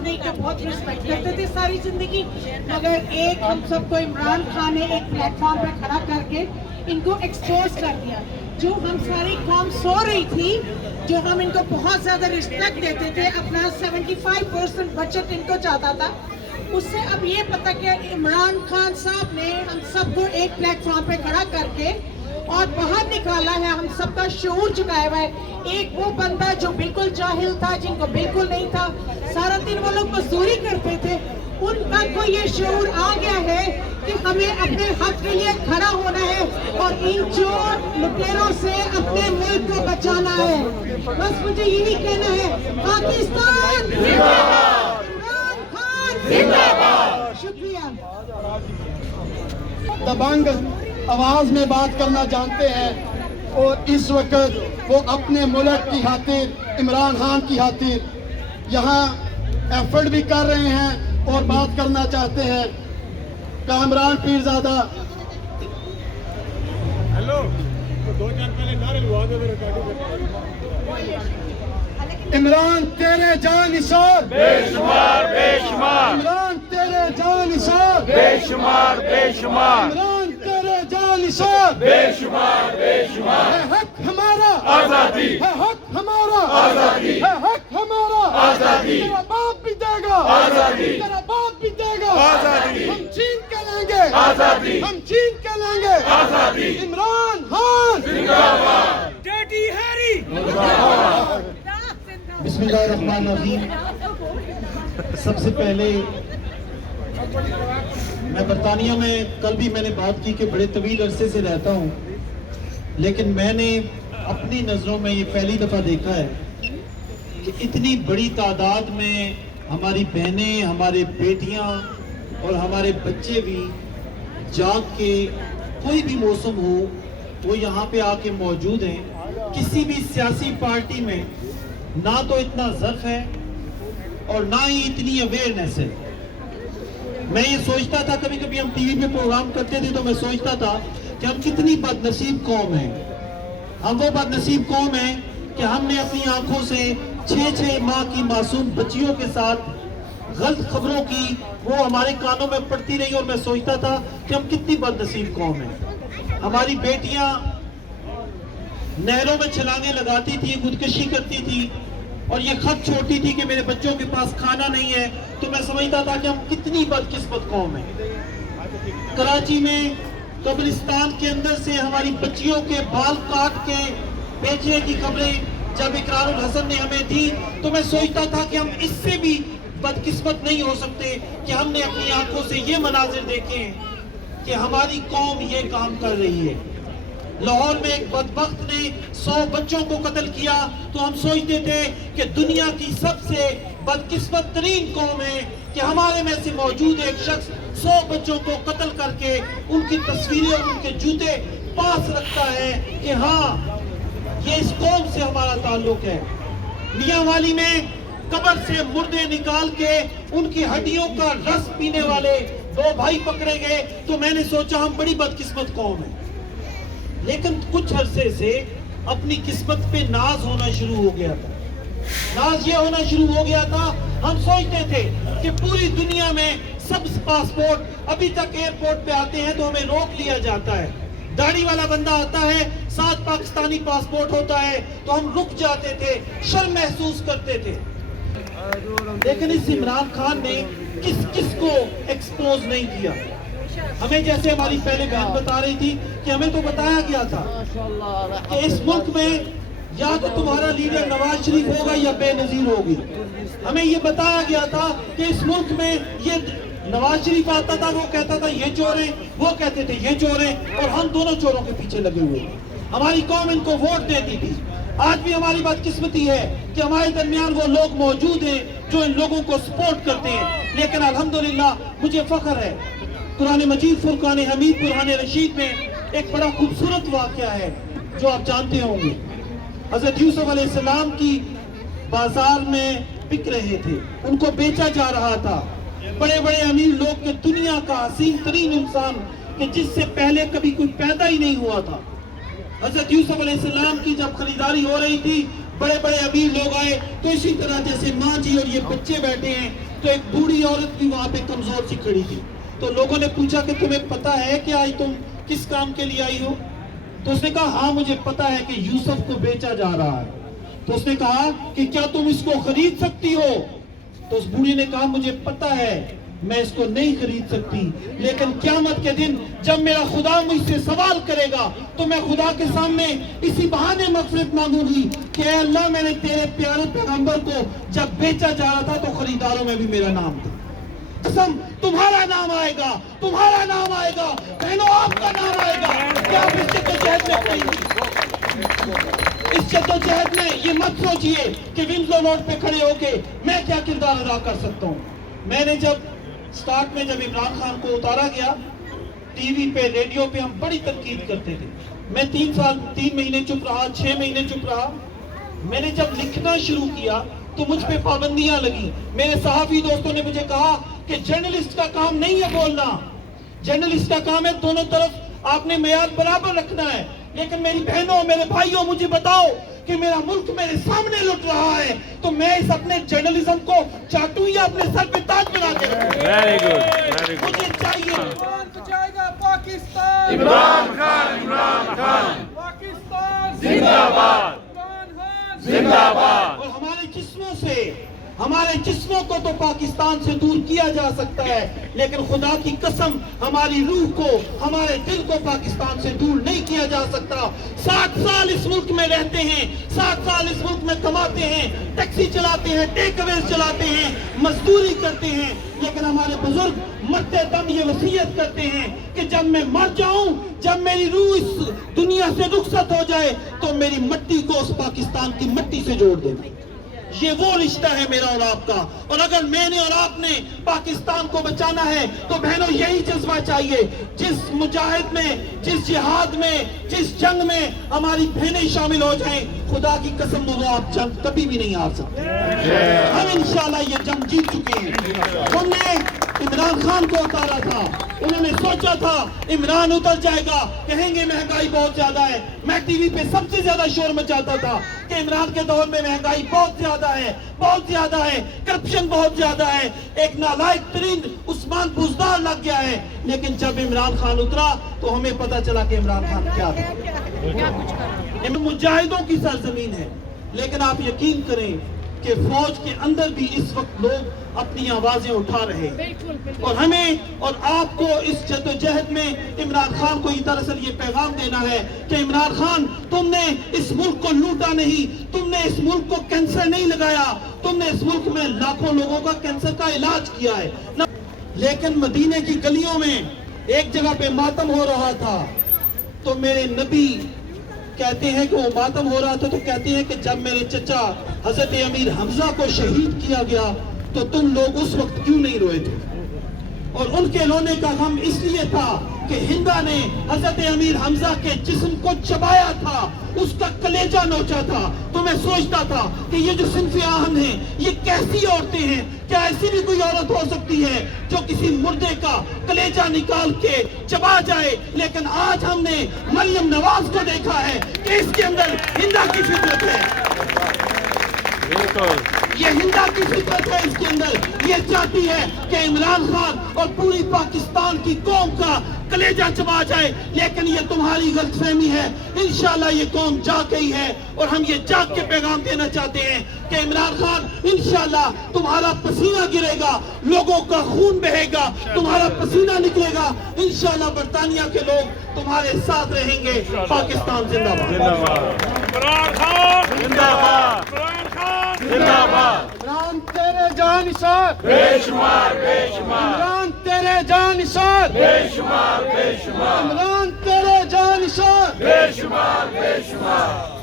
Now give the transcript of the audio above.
नहीं कि बहुत रिस्पेक्ट करते थे सारी जिंदगी, मगर एक हम सबको इमरान खान ने एक प्लेटफॉर्म पे खड़ा करके इनको एक्सपोज कर दिया। जो हम सारी कौम सो रही थी, जो हम इनको बहुत ज्यादा रिस्पेक्ट देते थे, अपना 75% बजट इनको चाहता था, उससे अब ये पता कि इमरान खान साहब ने हम सबको एक प्लेटफॉर्म पे खड़ा करके और बाहर निकाला है, हम सबका शऊर चुकाया हुआ है। एक वो बंदा जो बिल्कुल जाहिल था, जिनको बिल्कुल नहीं था, सारा दिन वो लोग मजदूरी करते थे, उनका को ये शऊर आ गया है कि हमें अपने हक के लिए खड़ा होना है और इन चोर लुटेरों से अपने मुल्क को बचाना है। बस मुझे यही कहना है, पाकिस्तान जिंदाबाद, इमरान खान जिंदाबाद। शुक्रिया। दबंग आवाज में बात करना जानते हैं और इस वक्त वो अपने मुल्क की खातिर, इमरान खान की खातिर यहाँ एफर्ट भी कर रहे हैं और बात करना चाहते हैं। कामरान पीरजादा, हेलो, तो 2-4 पहले नारे लगा दो मेरे इमरान तेरे जान निसार बेशुमार बेशुमार, इमरान तेरे जान निसार बेशुमार बेशुमार, इमरान तेरे जान निसार बेशुमार बेशुमार, है हक हमारा आजादी, है हक हमारा आजादी, है हक हमारा आजादी, तेरा बाप भी देगा आजादी, तेरा बाप भी देगा आजादी, हम छीन के लेंगे आजादी, हम छीन के लेंगे आजादी, इमरान खान जिंदाबाद, डर्टी हैरी बिस्मिल्लाहिर्रहमानिर्रहीम। सबसे पहले मैं बरतानिया में कल भी मैंने बात की कि बड़े तवील अरसे से रहता हूँ, लेकिन मैंने अपनी नज़रों में ये पहली दफ़ा देखा है कि इतनी बड़ी तादाद में हमारी बहनें, हमारे बेटियाँ और हमारे बच्चे भी जाग के कोई भी मौसम हो वो यहाँ पे आके मौजूद हैं। किसी भी सियासी पार्टी में ना तो इतना ज़र्फ है और ना ही इतनी अवेयरनेस है। मैं ये सोचता था, कभी कभी हम टीवी पे प्रोग्राम करते थे तो मैं सोचता था कि हम कितनी बदनसीब कौम है। हम वो बदनसीब कौम है कि हमने अपनी आंखों से 6-6 माह की मासूम बच्चियों के साथ गलत खबरों की वो हमारे कानों में पड़ती रही और मैं सोचता था कि हम कितनी बदनसीब कौम है। हमारी बेटियां नहरों में छलांगे लगाती थी, खुदकुशी करती थी और ये खत छोड़ती थी कि मेरे बच्चों के पास खाना नहीं है, तो मैं समझता था कि हम कितनी बदकिस्मत कौम है। कराची में कब्रिस्तान के अंदर से हमारी बच्चियों के बाल काट के बेचने की खबरें जब इकरारुल हसन ने हमें दी तो मैं सोचता था कि हम इससे भी बदकिस्मत नहीं हो सकते कि हमने अपनी आंखों से ये मनाजिर देखे हैं कि हमारी कौम ये काम कर रही है। लाहौर में एक बदबख्त ने 100 बच्चों को कत्ल किया तो हम सोचते थे कि दुनिया की सबसे बदकिस्मत तरीन कौम है कि हमारे में से मौजूद एक शख्स 100 बच्चों को कत्ल करके उनकी तस्वीरें और उनके जूते पास रखता है कि हाँ ये इस कौम से हमारा ताल्लुक है। मियांवाली में कब्र से मुर्दे निकाल के उनकी हड्डियों का रस पीने वाले 2 भाई पकड़े गए तो मैंने सोचा हम बड़ी बदकिस्मत कौम है। लेकिन कुछ अरसे से अपनी किस्मत पे नाज होना शुरू हो गया था। नाज ये होना शुरू हो गया था, हम सोचते थे कि पूरी दुनिया में सब पासपोर्ट अभी तक एयरपोर्ट पे आते हैं तो हमें रोक लिया जाता है। दाढ़ी वाला बंदा आता है, साथ पाकिस्तानी पासपोर्ट होता है तो हम रुक जाते थे, शर्म महसूस करते थे। लेकिन इस इमरान खान ने किस किस को एक्सपोज नहीं किया। हमें जैसे हमारी पहले बहन बता रही थी कि हमें तो बताया गया था कि इस मुल्क में या तो तुम्हारा लीडर नवाज शरीफ होगा या बेनजीर होगी। हमें ये बताया गया था कि इस मुल्क में ये नवाज शरीफ आता था, वो कहता था ये चोर है, वो कहते थे ये चोर है और हम दोनों चोरों के पीछे लगे हुए थे। हमारी कौम इनको वोट देती थी। आज भी हमारी बदकिस्मती है कि हमारे दरमियान वो लोग मौजूद हैं जो इन लोगों को सपोर्ट करते हैं। लेकिन अल्हम्दुलिल्लाह मुझे फख्र है, कुरान मजीद फुरकान हमीद कुरान रशीद में एक बड़ा खूबसूरत वाक़या है जो आप जानते होंगे। हज़रत यूसुफ अलैहिस्सलाम की बाजार में बिक रहे थे, उनको बेचा जा रहा था। बड़े बड़े अमीर लोग के दुनिया का हसीन तरीन इंसान कि जिससे पहले कभी कोई पैदा ही नहीं हुआ था। हज़रत यूसुफ अलैहिस्सलाम की जब खरीदारी हो रही थी, बड़े बड़े अमीर लोग आए तो इसी तरह जैसे माँ जी और ये बच्चे बैठे हैं तो एक बूढ़ी औरत भी वहां पे कमजोर सी खड़ी थी। तो लोगों ने पूछा कि तुम्हें पता है कि आज तुम किस काम के लिए आई हो? तो उसने कहा हाँ मुझे पता है कि यूसुफ को बेचा जा रहा है। तो उसने कहा कि क्या तुम इसको खरीद सकती हो? तो उस बूढ़ी ने कहा मुझे पता है मैं इसको नहीं खरीद सकती, लेकिन क़यामत के दिन जब मेरा खुदा मुझसे सवाल करेगा तो मैं खुदा के सामने इसी बहाने मग़फ़िरत मांगूंगी कि ऐ अल्लाह मैंने तेरे प्यारे पैगंबर को जब बेचा जा रहा था तो खरीदारों में भी मेरा नाम था। कसम तुम्हारा नाम आएगा, तुम्हारा नाम आएगा, बहनों आपका नाम आएगा। क्या आप इस जद्दोजहद में कोई इस जद्दोजहद में ये मत सोचिए कि विंडो रोड पे खड़े होके मैं क्या किरदार अदा कर सकता हूँ। मैंने जब स्टार्ट में जब इमरान खान को उतारा गया टीवी पे रेडियो पे हम बड़ी तनकीद करते थे। मैं 3 महीने चुप रहा, 6 महीने चुप रहा। मैंने जब लिखना शुरू किया तो मुझ पे पाबंदियां लगी। मेरे सहाफी दोस्तों ने मुझे कहा कि जर्नलिस्ट का काम नहीं है बोलना, जर्नलिस्ट का काम है दोनों तरफ आपने मेयार बराबर रखना है। लेकिन मेरी बहनों मेरे भाइयों मुझे बताओ कि मेरा मुल्क मेरे सामने लुट रहा है तो मैं इस अपने जर्नलिज्म को चाटूं या अपने सर पे ताज बना के रखूं? Very good. मुझे चाहिए पाकिस्तान, इमरान खान, इमरान खान पाकिस्तान जिंदाबाद, जिंदाबाद। और हमारे जिस्मों को तो पाकिस्तान से दूर किया जा सकता है, लेकिन खुदा की कसम हमारी रूह को, हमारे दिल को पाकिस्तान से दूर नहीं किया जा सकता। 7 साल इस मुल्क में रहते हैं, 7 साल इस मुल्क में कमाते हैं, टैक्सी चलाते हैं, टेक अवेज चलाते हैं, मजदूरी करते हैं, लेकिन हमारे बुजुर्ग मरते दम ये वसीयत करते हैं कि जब मैं मर जाऊं, जब मेरी रूह इस दुनिया से रुखसत हो जाए तो मेरी मट्टी को उस पाकिस्तान की मट्टी से जोड़ देना। ये वो रिश्ता है मेरा और आपका। और अगर मैंने और आपने पाकिस्तान को बचाना है तो बहनों यही जज्बा चाहिए। जिस मुजाहिद में, जिस जिहाद में, जिस जंग में हमारी बहनें शामिल हो जाएं, खुदा की कसम वो आप जंग कभी भी नहीं हार सकते। हम इंशाल्लाह ये जंग जीत चुके हैं। हमने इमरान खान को उतारा था, उन्होंने सोचा था इमरान उतर जाएगा, कहेंगे महंगाई बहुत ज्यादा है। मैं टीवी पे सबसे ज्यादा शोर मचाता था कि इमरान के दौर में महंगाई बहुत ज्यादा है, बहुत ज्यादा है, करप्शन बहुत ज्यादा है, एक नालायक तरीन उस्मान बुजदार लग गया है। लेकिन जब इमरान खान उतरा तो हमें पता चला कि इमरान खान क्या था। ये मुजाहिदों की सरजमीन है, लेकिन आप यकीन करें कि फौज के अंदर भी इस वक्त लोग अपनी आवाजें उठा रहे हैं। और हमें और आपको इस जद्दोजहद में इमरान खान को दरअसल ये पैगाम देना है कि इमरान खान तुमने इस मुल्क को लूटा नहीं, तुमने इस मुल्क को कैंसर नहीं लगाया, तुमने इस मुल्क में लाखों लोगों का कैंसर का इलाज किया है। लेकिन मदीने की गलियों में एक जगह पे मातम हो रहा था तो मेरे नबी कहते हैं कि वो मातम हो रहा था तो कहते हैं कि जब मेरे चचा हजरत अमीर हमजा को शहीद किया गया तो तुम लोग उस वक्त क्यों नहीं रोए थे? और उनके रोने का गम इसलिए था कि हिंदा ने हजरत अमीर हमजा के जिस्म को चबाया था, उसका कलेजा नोचा था। तो मैं सोचता था कि ये जो सिंफ़े आहन है ये कैसी औरतें हैं? क्या ऐसी भी कोई औरत हो सकती है जो किसी मुर्दे का कलेजा निकाल के चबा जाए? लेकिन आज हमने मरियम नवाज को देखा है कि इसके अंदर हिंदा की फितरत है, ये हिंदा की फितरत है इसके अंदर। ये चाहती है कि इमरान खान और पूरी पाकिस्तान की कौम का कलेजा चबा जाए, लेकिन ये तुम्हारी गलतफहमी है। इंशाल्लाह ये कौम जाग गई है और हम ये जाग के पैगाम देना चाहते हैं कि इमरान खान इंशाल्लाह तुम्हारा पसीना गिरेगा, लोगों का खून बहेगा, तुम्हारा पसीना निकलेगा। इंशाल्लाह बरतानिया के लोग तुम्हारे साथ रहेंगे। पाकिस्तान जिंदाबाद। इमरान खान जिंदाबाद, इमरान खान जिंदाबाद। इमरान तेरे जानिसार, बेशुमार बेशुमार, इमरान तेरे जानिसार, बेशुमार बेशुमार, इमरान तेरे जानिसार। बेशुमार बेशुमार।